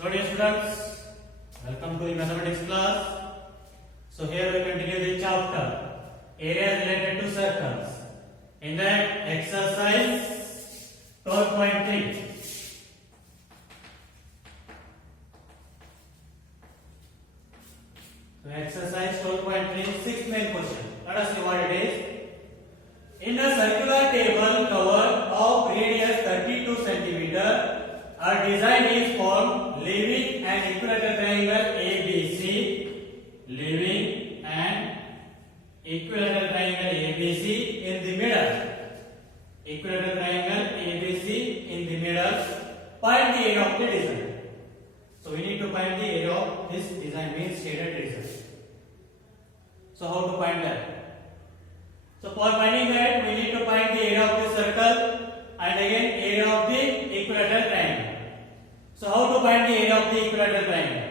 So dear students, welcome to the mathematics class. So here we continue the chapter areas related to circles. In that exercise 12.3. So exercise 12.3, sixth main question. Let us see what it is. In a circular table cover of radius 32 cm, a design is formed leaving an equilateral triangle ABC, leaving an equilateral triangle ABC in the middle. Equilateral triangle ABC in the middle. Find the area of the design. So we need to find the area of this design, means shaded region. So how to find that? So for finding that, we need to find the area of the circle and again area of the equilateral triangle. So how to find the area of the equilateral triangle?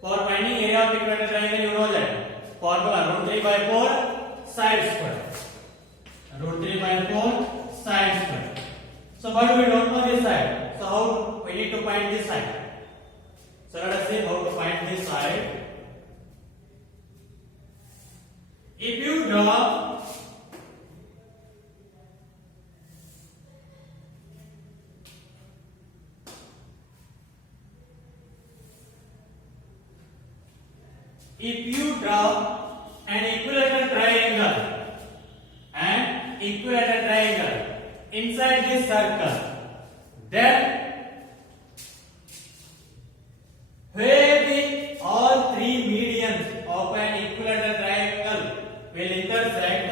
For finding area of the equilateral triangle, you know that formula root 3 by 4 side square. Root 3 by 4 side square. So but we don't know this side. So how we need to find this side? So let us see how to find this side. If you draw an equilateral triangle inside this circle, then where the all three medians of an equilateral triangle will intersect,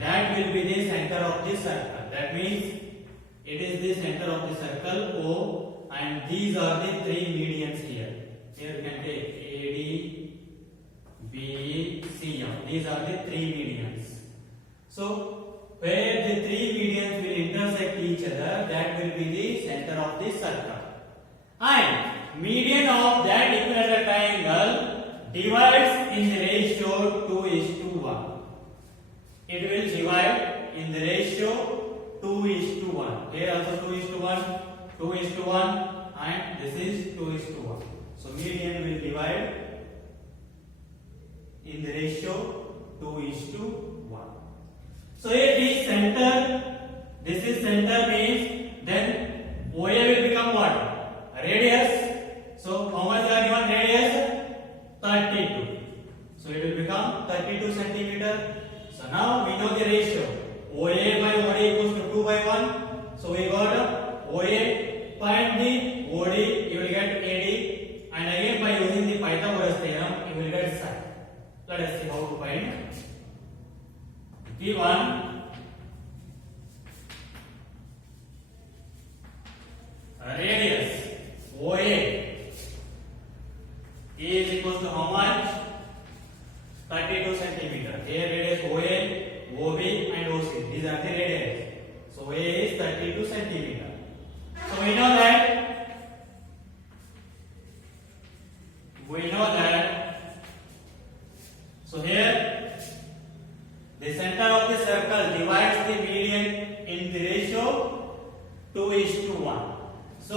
that will be the center of the circle. That means it is the center of the circle O, and these are the three medians here. Here you can take AD, B, C. These are the three medians. So where the three medians will intersect each other, that will be the center of the circle. And median of that equilateral triangle divides in the ratio 2:1. It will divide in the ratio 2:1. Here also 2:1, 2:1, and this is 2:1. So median will divide in the ratio 2:1. So if this center, this is center means then OA will become what? Radius. So how much are given radius? 32. So it will become 32 centimeter. So now we know the ratio. OA by OD equals to 2 by 1. So we got OA. Find the OD, you will get AD. And again by using the Pythagoras theorem, you will get sine. Let us see how to find. Given radius OA is equals to how much? 32 centimeter. Here radius OA, OB and OC. These are the radius. So OA is 32 centimeter. So we know that so here the center of the circle divides the median in the ratio 2:1. So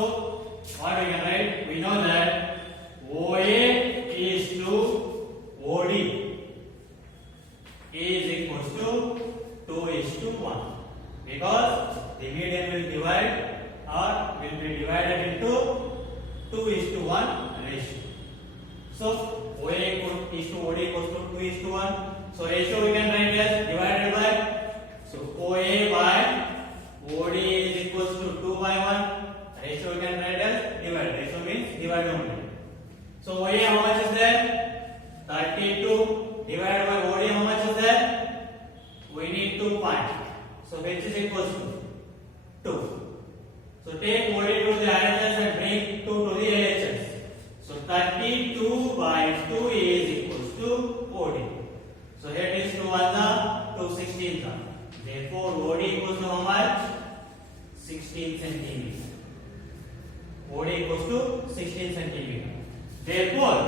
what we can write? We know that OA is to OD is equals to 2:1 because the median will divide or will be divided into 2:1 ratio. So OA is to OD equals to 2:1. So ratio we can write as divided by. So OA by OD is equals to 2 by 1. Ratio we can write as divide. Ratio means divide only. So OA how much is there? 32 divided by OD how much is there? We need to find. So which is equals to 2. So take OD to the RHS and bring 2 to the LHS. So 32 by 2 is equals to OD. So here it is 2 on the 2 16th. Therefore OD equals to how much? 16 centimeter. OD equals to 16 centimeter. Therefore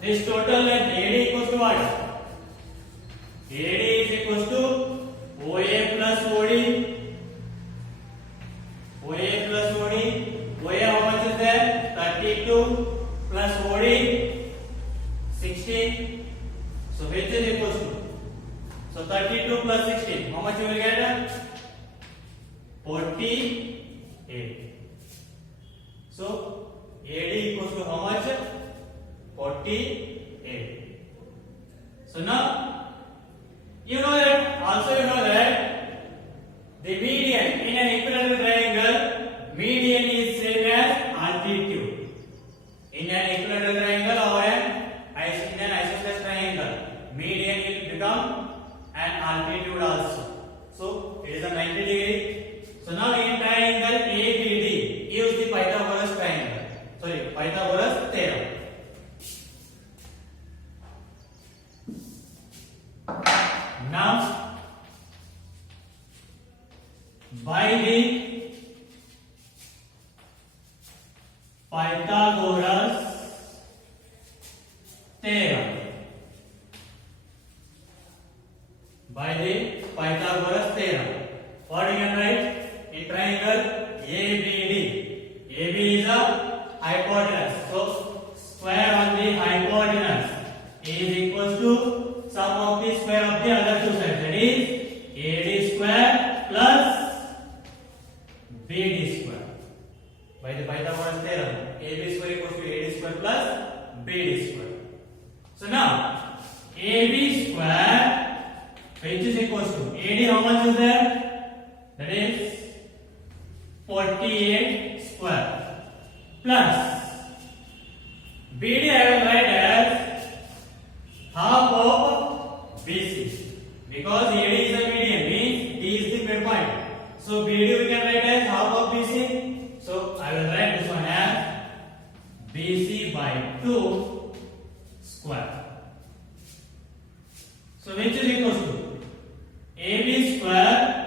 this total length AD equals to what? AD is equals to OA plus OD. OA plus OD. OA how much is there? 32 48. So AD equals to how much? 48. So now you know that the median in an equilateral triangle, median is same as altitude. In an equilateral triangle or in an isosceles triangle, median will become an altitude also. So it is a 90 degree. So now in triangle ABD, use the Pythagoras triangle. Sorry, Pythagoras theorem. Now by the Pythagoras theorem, what you can write in triangle ABD? AB is a hypotenuse, so square of the hypotenuse is equals to sum of the square of the other two sides, that is AD square plus BD square. By the Pythagoras theorem, AB square equals to AD square plus BD square. So now AB square, which is equals to AD, how much is there? That is 48 square plus BD I will write as half of BC, because AD is a median, means D is the midpoint. So BD we can write as half of BC. So I will write this one as BC by 2 square. So which is equals to AB square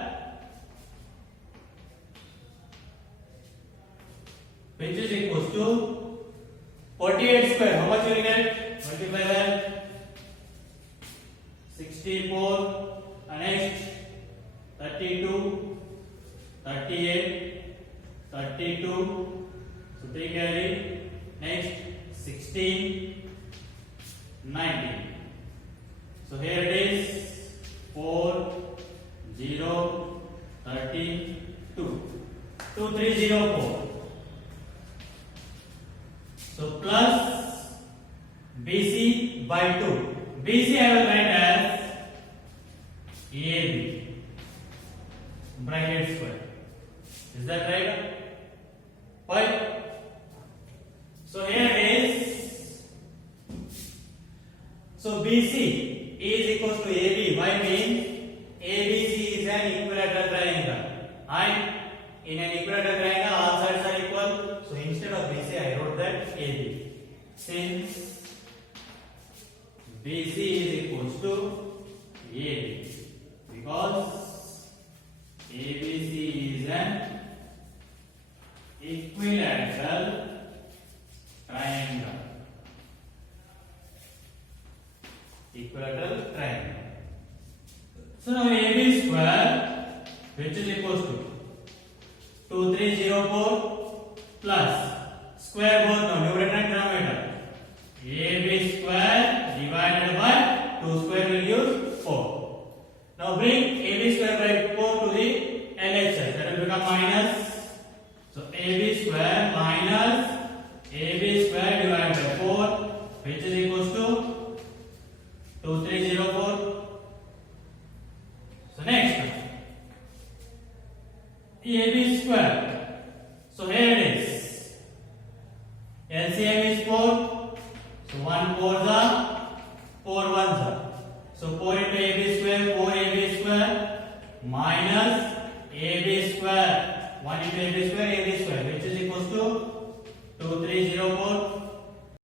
which is equals to 48 square. How much you will get? Multiply that 64 and next 32, 38, 32. So 3 carry. Next 16, 19. So here it is 4, 0, 32. 2304. So plus BC by 2. BC I will write as AB bracket square. Is that right? Why? So here it is. So BC is equals to AB. Why means ABC is an equilateral triangle. And in an equilateral triangle, all sides are equal. So instead of BC, I wrote that AB. Since BC is equals to AB, because ABC is an equilateral triangle. Equilateral triangle. So now AB square, which is equals to 2304 plus square both now numerator and denominator. AB square divided by 2 square will give 4. Now bring AB square by 4 to the LHS. That will become minus. So AB square minus AB square divided by 4, which is equals to 2304. So next AB square. So here it is. LCM is 4. So 1 4s are 4 1s are. So 4 into AB square, 4AB square minus AB square. 1 into AB square, which is equals to 2304.